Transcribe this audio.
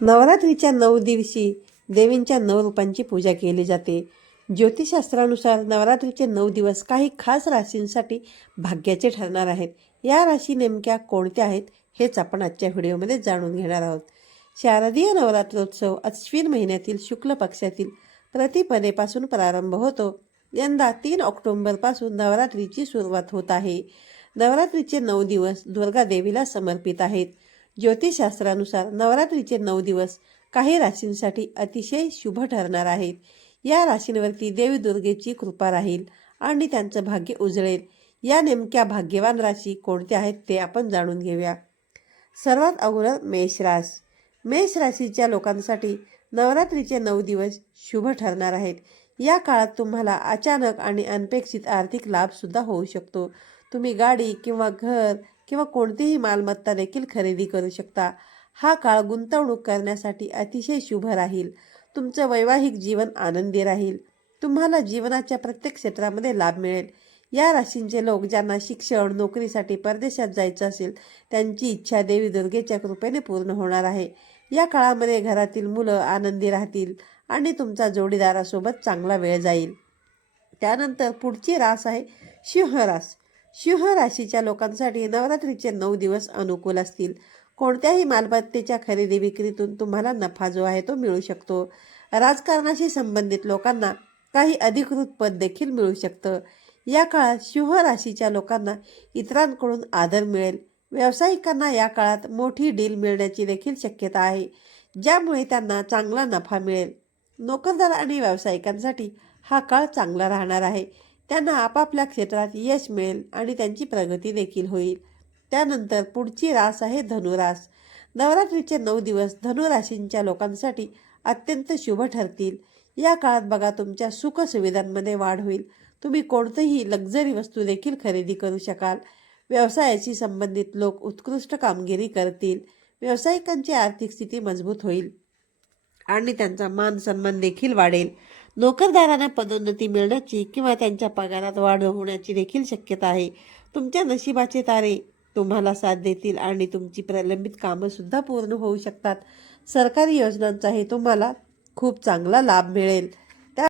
नवरात्रीच्या नऊ दिवशी देवींच्या नऊ रूपांची पूजा केली जाते. ज्योतिषशास्त्रानुसार नवरात्रीचे नऊ दिवस काही खास राशींसाठी भाग्याचे ठरणार आहेत. या राशी नेमक्या कोणत्या आहेत हेच आपण आजच्या व्हिडिओमध्ये जाणून घेणार आहोत. शारदीय नवरात्रोत्सव अश्विन महिन्यातील शुक्ल पक्षातील प्रतिपदेपासून प्रारंभ होतो. यंदा तीन ऑक्टोंबरपासून नवरात्रीची सुरुवात होत आहे. नवरात्रीचे नऊ दिवस दुर्गा देवीला समर्पित आहेत. ज्योतिषशास्त्रानुसार नवरात्रीचे नऊ दिवस काही राशींसाठी अतिशय शुभ ठरणार आहेत. या राशींवरती देवी दुर्गेची कृपा राहील आणि त्यांचं भाग्य उजळेल. या नेमक्या भाग्यवान राशी कोणत्या आहेत ते आपण जाणून घेऊया. सर्वात अगोदर मेषरास मेष राशीच्या लोकांसाठी नवरात्रीचे नऊ दिवस शुभ ठरणार आहेत. या काळात तुम्हाला अचानक आणि अनपेक्षित आर्थिक लाभसुद्धा होऊ शकतो. तुम्ही गाडी किंवा घर किंवा कोणतीही मालमत्ता देखील खरेदी करू शकता. हा काळ गुंतवणूक करण्यासाठी अतिशय शुभ राहील. तुमचं वैवाहिक जीवन आनंदी राहील. तुम्हाला जीवनाच्या प्रत्येक क्षेत्रामध्ये लाभ मिळेल. या राशींचे लोक ज्यांना शिक्षण नोकरीसाठी परदेशात जायचं असेल त्यांची इच्छा देवी दुर्गेच्या कृपेने पूर्ण होणार आहे. या काळामध्ये घरातील मुलं आनंदी राहतील आणि तुमचा जोडीदारासोबत चांगला वेळ जाईल. त्यानंतर पुढची रास आहे सिंह रास. सिंह राशीच्या लोकांसाठी नवरात्रीचे नऊ दिवस अनुकूल असतील. कोणत्याही मालमत्तेच्या खरेदी विक्रीतून तुम्हाला नफा जो आहे तो मिळू शकतो. राजकारणाशी संबंधित लोकांना काही अधिकृत पद देखील मिळू शकतं. या काळात सिंह राशीच्या लोकांना इतरांकडून आदर मिळेल. व्यावसायिकांना या काळात मोठी डील मिळण्याची देखील शक्यता आहे ज्यामुळे त्यांना चांगला नफा मिळेल. नोकरदार आणि व्यावसायिकांसाठी हा काळ चांगला राहणार आहे. त्यांना आपापल्या क्षेत्रात यश मिळेल आणि त्यांची प्रगती देखील होईल. त्यानंतर पुढची रास आहे धनुरास. नवरात्रीचे नऊ दिवस धनुराशींच्या लोकांसाठी अत्यंत शुभ ठरतील. या काळात बघा तुमच्या सुखसुविधांमध्ये वाढ होईल. तुम्ही कोणतीही लक्झरी वस्तू देखील खरेदी करू शकाल. व्यवसायाशी संबंधित लोक उत्कृष्ट कामगिरी करतील. व्यावसायिकांची आर्थिक स्थिती मजबूत होईल. आणि त्यांचा मान सन्मान देखील वाढेल. नोकरदारांना पदोन्नती मिळण्याची किंवा त्यांच्या पगारात वाढ होण्याची देखील शक्यता आहे. तुमच्या नशिबाचे तारे तुम्हाला साथ देतील आणि तुमची प्रलंबित कामंसुद्धा पूर्ण होऊ शकतात. सरकारी योजनांचाही तुम्हाला खूप चांगला लाभ मिळेल.